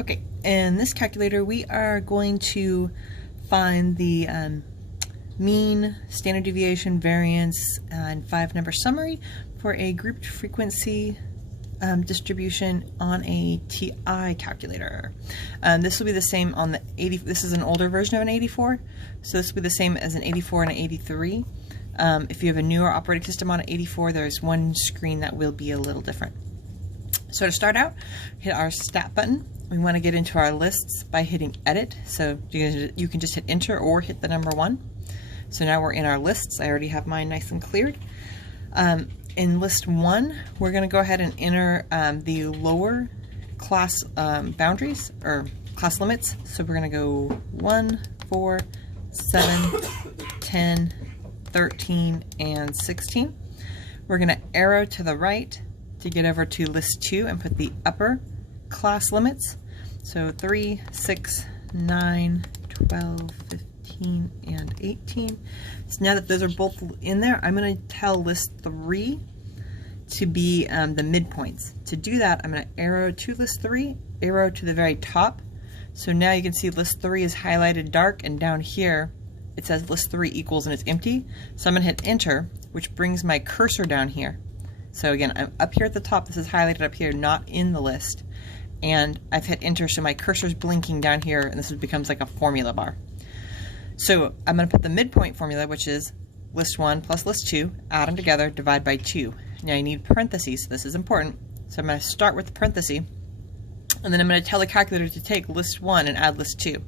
Okay, in this calculator we are going to find the mean, standard deviation, variance, and 5-number summary for a grouped frequency distribution on a TI calculator. This will be the same on the 80. This is an older version of an 84, so this will be the same as an 84 and an 83. If you have a newer operating system on an 84, there's one screen that will be a little different. So to start out, hit our Stat button. We want to get into our lists by hitting Edit. So you can just hit Enter or hit the number 1. So now we're in our lists. I already have mine nice and cleared. In list 1, we're going to go ahead and enter the lower class boundaries or class limits. So we're going to go 1, 4, 7, 10, 13, and 16. We're going to arrow to the right to get over to list 2 and put the upper class limits. So 3, 6, 9, 12, 15, and 18. So now that those are both in there, I'm going to tell list 3 to be the midpoints. To do that, I'm going to arrow to list 3, arrow to the very top. So now you can see list 3 is highlighted dark, and down here it says list 3 equals and it's empty. So I'm going to hit Enter, which brings my cursor down here. So again, I'm up here at the top. This is highlighted up here, not in the list. And I've hit Enter, so my cursor's blinking down here, and this becomes like a formula bar. So I'm going to put the midpoint formula, which is list 1 plus list 2, add them together, divide by 2. Now I need parentheses, so this is important. So I'm going to start with the parentheses, and then I'm going to tell the calculator to take list 1 and add list 2.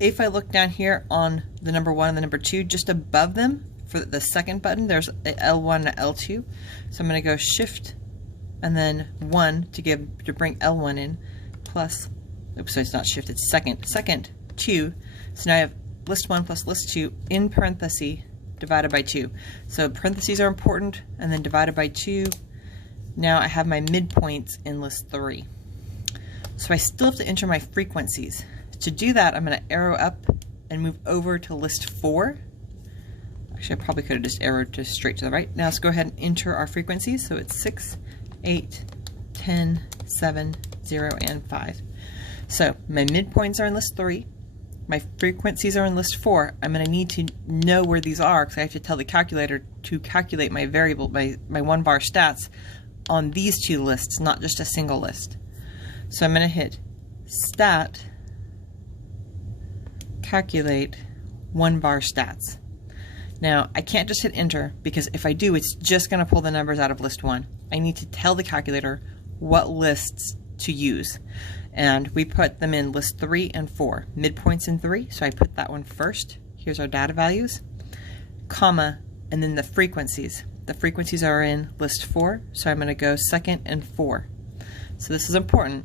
If I look down here on the number 1 and the number 2, just above them, for the second button, there's a L1 and a L2. So I'm going to go Shift and then 1 to bring L1 in, plus, oops, so it's not Shift, it's second 2. So now I have list 1 plus list 2 in parentheses divided by 2. So parentheses are important, and then divided by 2. Now I have my midpoints in list 3. So I still have to enter my frequencies. To do that, I'm going to arrow up and move over to list 4. Actually, I probably could have just arrowed just straight to the right. Now let's go ahead and enter our frequencies. So it's 6, 8, 10, 7, 0, and 5. So my midpoints are in list 3. My frequencies are in list 4. I'm going to need to know where these are because I have to tell the calculator to calculate my variable, my 1-bar stats on these 2 lists, not just a single list. So I'm going to hit Stat, Calculate 1-bar stats. Now, I can't just hit Enter because if I do, it's just going to pull the numbers out of list 1. I need to tell the calculator what lists to use. And we put them in list 3 and 4. Midpoints in 3, so I put that one first. Here's our data values, comma, and then the frequencies. The frequencies are in list 4, so I'm going to go 2nd and 4. So this is important.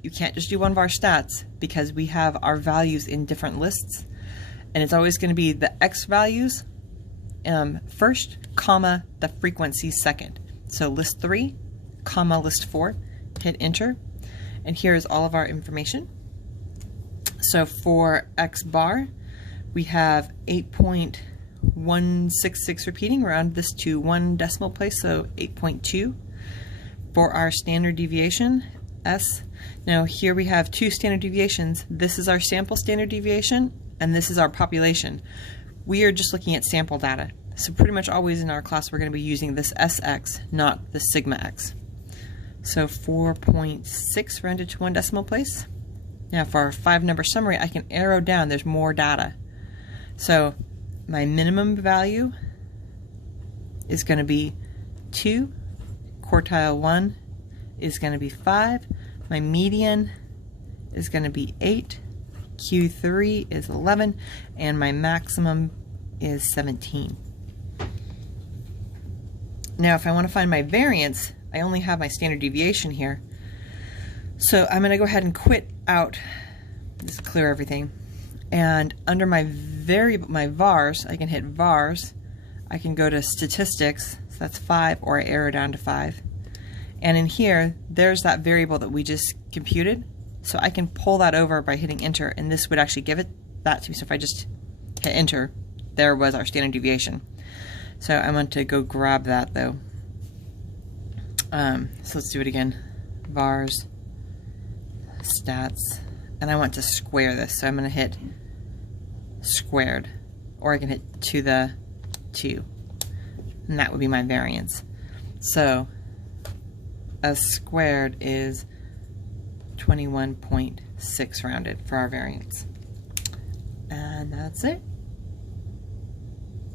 You can't just do 1-bar stats because we have our values in different lists. And it's always going to be the X values first, comma, the frequency second. So list 3, comma, list 4, hit Enter, and here is all of our information. So for X bar, we have 8.166 repeating, round this to 1 decimal place, so 8.2. For our standard deviation, S, now here we have 2 standard deviations. This is our sample standard deviation, and this is our population. We are just looking at sample data. So pretty much always in our class we're going to be using this SX, not the sigma X. So 4.6 rounded to 1 decimal place. Now for our 5-number summary, I can arrow down, there's more data. So my minimum value is going to be 2, quartile 1 is going to be 5, my median is going to be 8, Q3 is 11, and my maximum is 17. Now if I want to find my variance, I only have my standard deviation here. So I'm going to go ahead and quit out, just clear everything. And under my variable, my vars, I can hit vars. I can go to statistics, so that's 5, or I arrow down to 5. And in here, there's that variable that we just computed. So I can pull that over by hitting Enter, and this would actually give it that to me. So if I just hit Enter, there was our standard deviation. So I'm going to go grab that though. So let's do it again. Vars stats, and I want to square this, so I'm going to hit squared, or I can hit to the 2, and that would be my variance. So a squared is 21.6 rounded for our variance. And that's it.